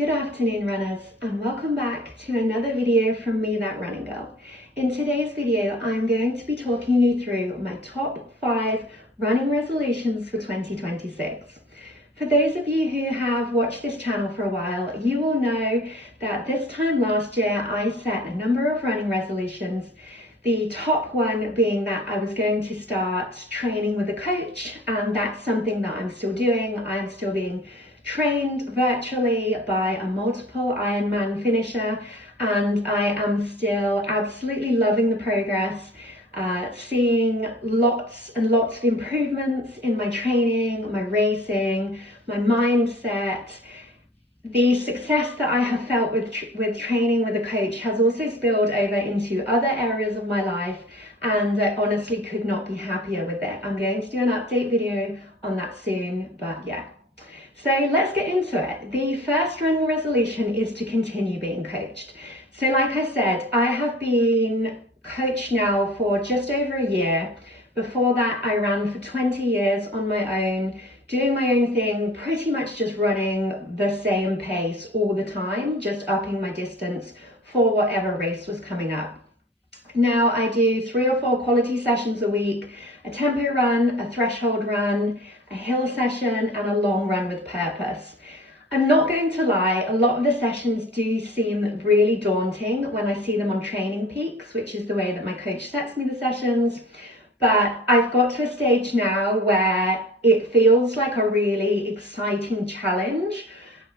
Good afternoon runners, and welcome back to another video from me, that running girl. In today's video I'm going to be talking you through my top 5 running resolutions for 2026. For those of you who have watched this channel for a while, you will know that this time last year I set a number of running resolutions, the top one being that I was going to start training with a coach, and that's something that I'm still doing. I'm still being trained virtually by a multiple Ironman finisher, and I am still absolutely loving the progress, seeing lots and lots of improvements in my training, my racing, my mindset. The success that I have felt with training with a coach has also spilled over into other areas of my life, and I honestly could not be happier with it. I'm going to do an update video on that soon, but yeah. So let's get into it. The first running resolution is to continue being coached. So like I said, I have been coached now for just over a year. Before that, I ran for 20 years on my own, doing my own thing, pretty much just running the same pace all the time, just upping my distance for whatever race was coming up. Now I do 3 or 4 quality sessions a week, a tempo run, a threshold run, a hill session, and a long run with purpose. I'm not going to lie, a lot of the sessions do seem really daunting when I see them on Training Peaks, which is the way that my coach sets me the sessions. But I've got to a stage now where it feels like a really exciting challenge.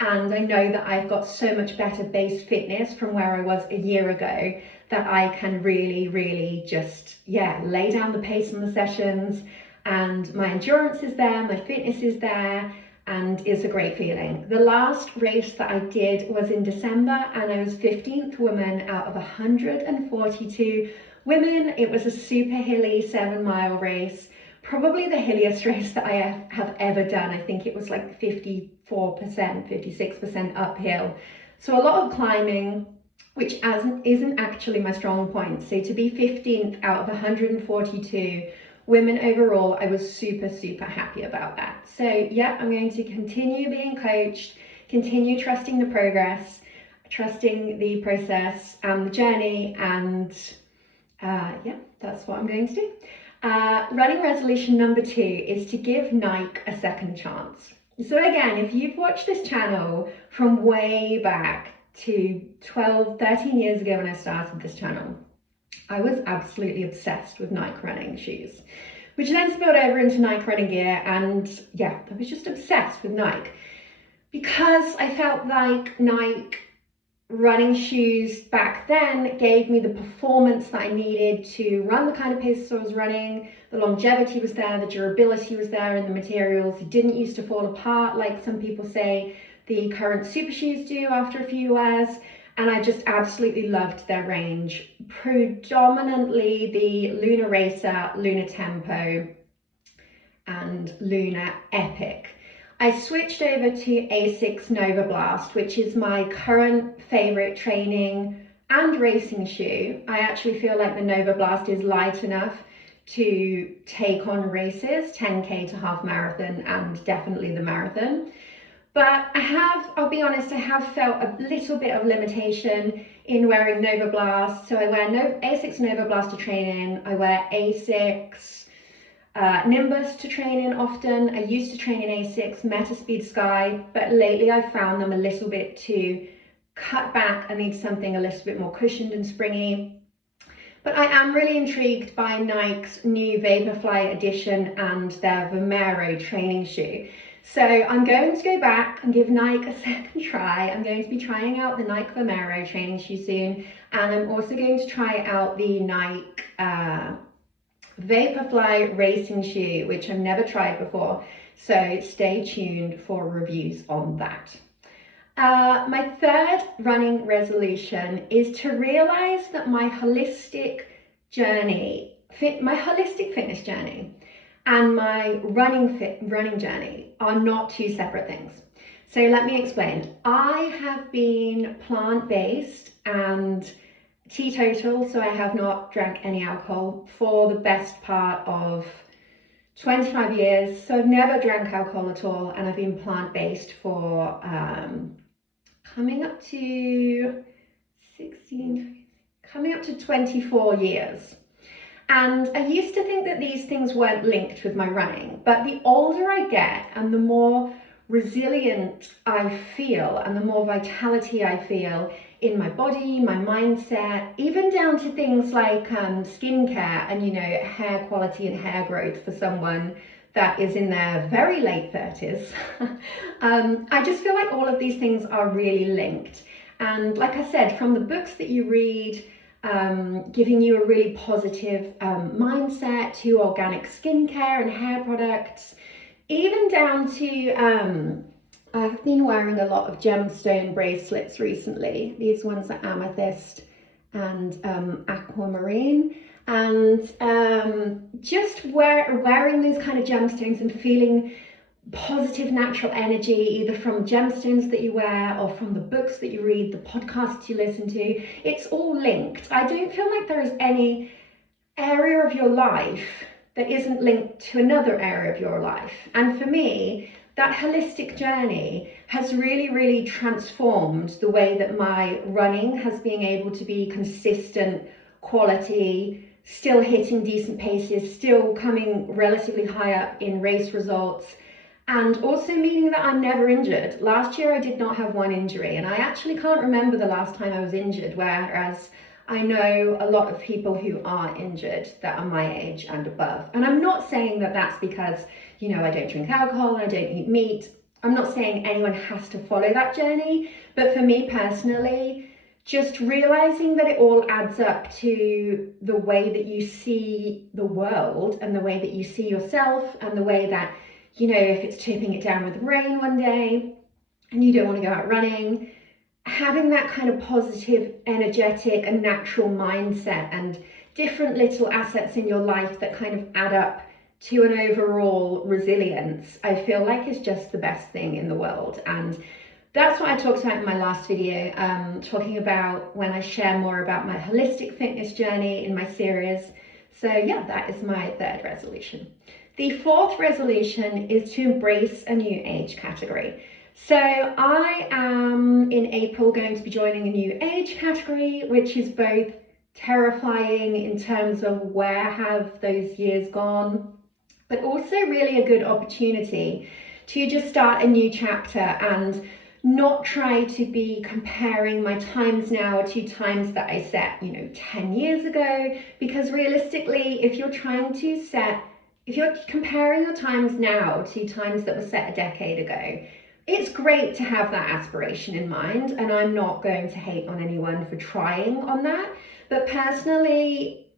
And I know that I've got so much better base fitness from where I was a year ago that I can really just, lay down the pace on the sessions, and my endurance is there, my fitness is there, and it's a great feeling. The last race that I did was in December, and I was 15th woman out of 142 women. It was a super hilly 7-mile race, probably the hilliest race that I have ever done. I think it was like 54%, 56% uphill. So a lot of climbing, which isn't actually my strong point. So to be 15th out of 142 women overall, I was super happy about that. So yeah, I'm going to continue being coached, continue trusting the progress, trusting the process and the journey, and that's what I'm going to do. Running resolution number 2 is to give Nike a second chance. So again, if you've watched this channel from way back to 12, 13 years ago when I started this channel, I was absolutely obsessed with Nike running shoes, which then spilled over into Nike running gear, and I was just obsessed with Nike because I felt like Nike running shoes back then gave me the performance that I needed to run the kind of pace I was running. The longevity was there, the durability was there in the materials. It didn't used to fall apart like some people say the current super shoes do after a few wears. And I just absolutely loved their range. Predominantly the Luna Racer, Luna Tempo, and Luna Epic. I switched over to ASICS Nova Blast, which is my current favorite training and racing shoe. I actually feel like the Nova Blast is light enough to take on races, 10K to half marathon, and definitely the marathon. But I'll be honest, I have felt a little bit of limitation in wearing Nova Blast. So I wear ASICS Nova Blast to train in, I wear ASICS Nimbus to train in often. I used to train in ASICS Metaspeed Sky, but lately I've found them a little bit too cut back. I need something a little bit more cushioned and springy. But I am really intrigued by Nike's new Vaporfly edition and their Vomero training shoe. So I'm going to go back and give Nike a second try. I'm going to be trying out the Nike Vomero training shoe soon, and I'm also going to try out the Nike Vaporfly racing shoe, which I've never tried before. So stay tuned for reviews on that. My third running resolution is to realize that my holistic fitness journey and my running journey are not two separate things. So let me explain. I have been plant-based and teetotal, so I have not drank any alcohol for the best part of 25 years. So I've never drank alcohol at all, and I've been plant-based for coming up to 16, coming up to 24 years. And I used to think that these things weren't linked with my running, but the older I get and the more resilient I feel and the more vitality I feel in my body, my mindset, even down to things like skincare and, hair quality and hair growth for someone that is in their very late 30s. I just feel like all of these things are really linked. And like I said, from the books that you read, giving you a really positive mindset, to organic skincare and hair products, even down to I've been wearing a lot of gemstone bracelets recently. These ones are amethyst and aquamarine, and just wearing those kind of gemstones and feeling positive natural energy, either from gemstones that you wear or from the books that you read, the podcasts you listen to. It's all linked. I don't feel like there is any area of your life that isn't linked to another area of your life. And for me, that holistic journey has really, really transformed the way that my running has been able to be consistent, quality, still hitting decent paces, still coming relatively high up in race results, and also meaning that I'm never injured. Last year I did not have one injury, and I actually can't remember the last time I was injured, whereas I know a lot of people who are injured that are my age and above. And I'm not saying that that's because, I don't drink alcohol and I don't eat meat. I'm not saying anyone has to follow that journey, but for me personally, just realizing that it all adds up to the way that you see the world and the way that you see yourself and the way that, if it's tipping it down with rain one day and you don't want to go out running, having that kind of positive, energetic and natural mindset and different little assets in your life that kind of add up to an overall resilience, I feel like is just the best thing in the world. And that's what I talked about in my last video, talking about when I share more about my holistic fitness journey in my series. So yeah, that is my third resolution. The fourth resolution is to embrace a new age category. So I am in April going to be joining a new age category, which is both terrifying in terms of where have those years gone, but also really a good opportunity to just start a new chapter and not try to be comparing my times now to times that I set, 10 years ago, because realistically, if you're comparing your times now to times that were set a decade ago, it's great to have that aspiration in mind, and I'm not going to hate on anyone for trying on that. But personally,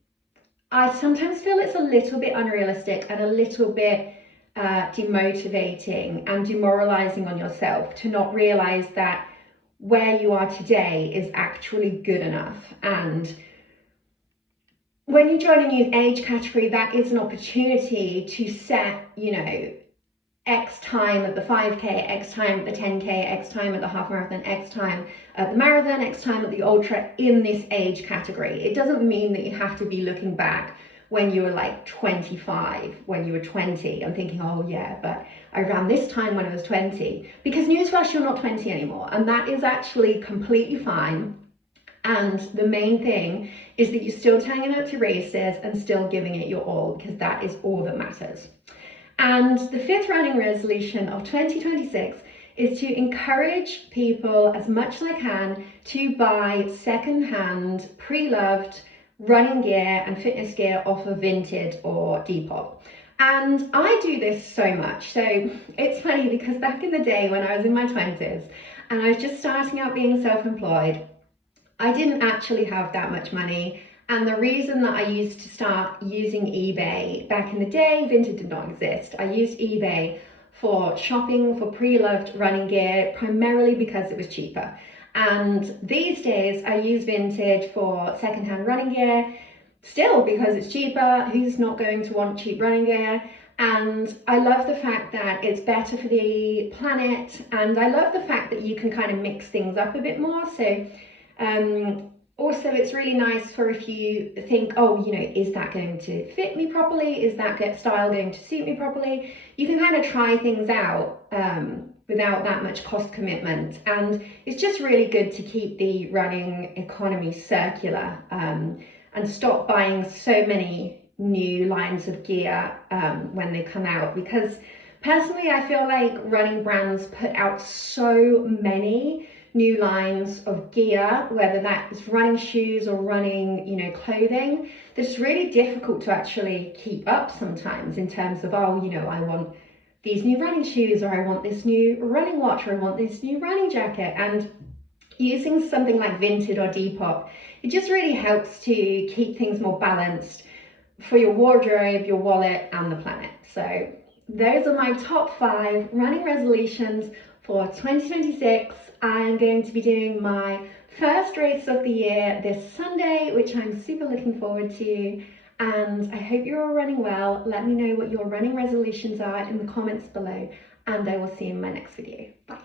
I sometimes feel it's a little bit unrealistic and a little bit demotivating and demoralizing on yourself to not realize that where you are today is actually good enough. And when you join a new age category, that is an opportunity to set, X time at the 5K, X time at the 10K, X time at the half marathon, X time at the marathon, X time at the ultra in this age category. It doesn't mean that you have to be looking back when you were like 25, when you were 20 and thinking, oh yeah, but I ran this time when I was 20. Because newsflash, you're not 20 anymore. And that is actually completely fine. And the main thing is that you're still turning up to races and still giving it your all, because that is all that matters. And the fifth running resolution of 2026 is to encourage people as much as I can to buy secondhand, pre-loved running gear and fitness gear off of Vinted or Depop. And I do this so much. So it's funny because back in the day when I was in my 20s and I was just starting out being self-employed, I didn't actually have that much money. And the reason that I used to start using eBay back in the day, Vinted did not exist. I used eBay for shopping for pre-loved running gear, primarily because it was cheaper. And these days I use Vinted for secondhand running gear, still because it's cheaper. Who's not going to want cheap running gear? And I love the fact that it's better for the planet. And I love the fact that you can kind of mix things up a bit more. So also, it's really nice for if you think, oh, is that going to fit me properly? Is that style going to suit me properly? You can kind of try things out without that much cost commitment. And it's just really good to keep the running economy circular, and stop buying so many new lines of gear when they come out, because personally I feel like running brands put out so many new lines of gear, whether that is running shoes or running, clothing, that's really difficult to actually keep up sometimes in terms of, I want these new running shoes, or I want this new running watch, or I want this new running jacket. And using something like Vinted or Depop, it just really helps to keep things more balanced for your wardrobe, your wallet, and the planet. So those are my top 5 running resolutions for 2026. I'm going to be doing my first race of the year this Sunday, which I'm super looking forward to. And I hope you're all running well. Let me know what your running resolutions are in the comments below, and I will see you in my next video. Bye.